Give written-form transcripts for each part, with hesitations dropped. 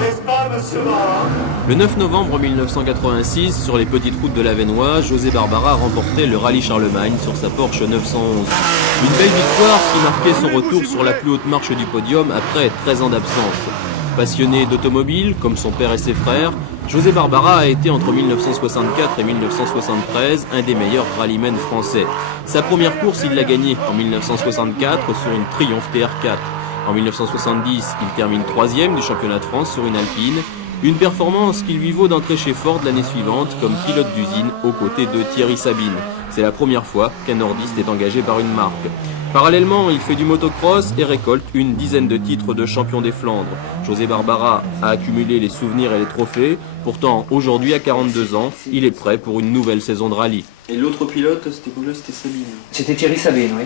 N'est-ce pas, monsieur Marin? Le 9 novembre 1986, sur les petites routes de l'Avesnois, José Barbara remportait le rallye Charlemagne sur sa Porsche 911. Une belle victoire qui marquait son retour sur la plus haute marche du podium après 13 ans d'absence. Passionné d'automobile, comme son père et ses frères, José Barbara a été entre 1964 et 1973 un des meilleurs rallymen français. Sa première course, il l'a gagnée en 1964 sur une Triumph TR4. En 1970, il termine 3e du championnat de France sur une Alpine. Une performance qui lui vaut d'entrer chez Ford l'année suivante comme pilote d'usine aux côtés de Thierry Sabine. C'est la première fois qu'un nordiste est engagé par une marque. Parallèlement, il fait du motocross et récolte une dizaine de titres de champion des Flandres. José Barbara a accumulé les souvenirs et les trophées. Pourtant, aujourd'hui, à 42 ans, il est prêt pour une nouvelle saison de rallye. Et l'autre pilote, c'était Sabine. C'était Thierry Sabine, oui.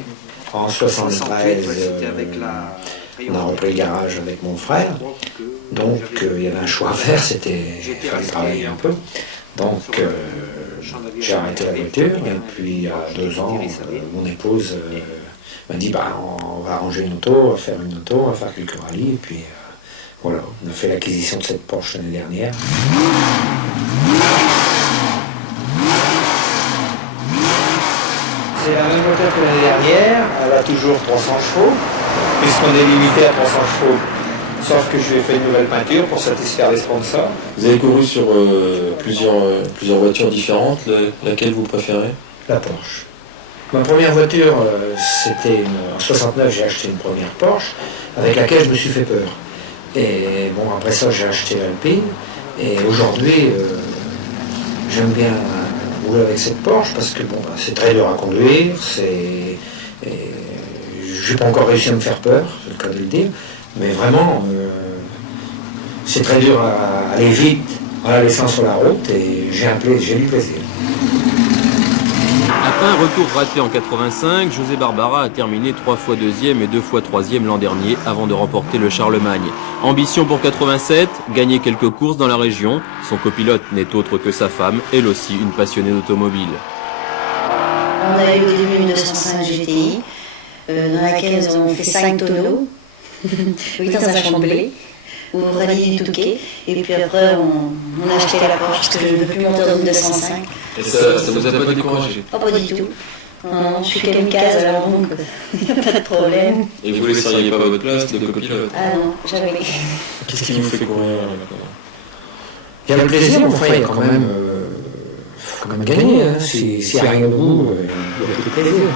En 73, c'était avec la... on a repris le garage avec mon frère. Donc il y avait un choix à faire, il fallait travailler un peu. Donc j'ai arrêté la voiture et puis il y a 2 ans, mon épouse m'a dit on va arranger une auto, on va faire une auto, on va faire quelques rallyes et puis voilà, on a fait l'acquisition de cette Porsche l'année dernière. C'est la même moteur que l'année dernière, elle a toujours 300 chevaux, puisqu'on est limité à 300 chevaux. Sauf que je lui ai fait une nouvelle peinture pour satisfaire les sponsors. Vous avez couru sur plusieurs voitures différentes, laquelle vous préférez? La Porsche. Ma première voiture, c'était en 69, j'ai acheté une première Porsche, avec laquelle je me suis fait peur. Et bon, après ça, j'ai acheté l'Alpine. Et aujourd'hui, j'aime bien rouler avec cette Porsche parce que bon, c'est très dur à conduire, j'ai pas encore réussi à me faire peur, c'est le cas de le dire, mais vraiment, c'est très dur à aller vite en la laissant sur la route et j'ai du plaisir. Après un retour raté en 85, José Barbara a terminé 3 fois 2e et 2 fois 3e l'an dernier avant de remporter le Charlemagne. Ambition pour 87, gagner quelques courses dans la région. Son copilote n'est autre que sa femme, elle aussi une passionnée d'automobile. On a eu au début une 205 GTI, dans laquelle nous avons fait 5 tonneaux, 8 ans à Chamblay, au rallye du Touquet, et puis après on a acheté la Porsche parce que je ne veux plus monter dans une 205. Et ça vous a pas découragé? Oh, pas du tout. Non, je suis kamikaze alors donc il n'y a pas de problème. Et vous ne laisseriez pas votre place de copilote? Ah non, jamais. Qu'est-ce qui vous fait courir? Il y a le plaisir, mais enfin, il y a quand même, faut quand même gagner. Hein. S'il n'y a rien au bout, il y a plus de plaisir.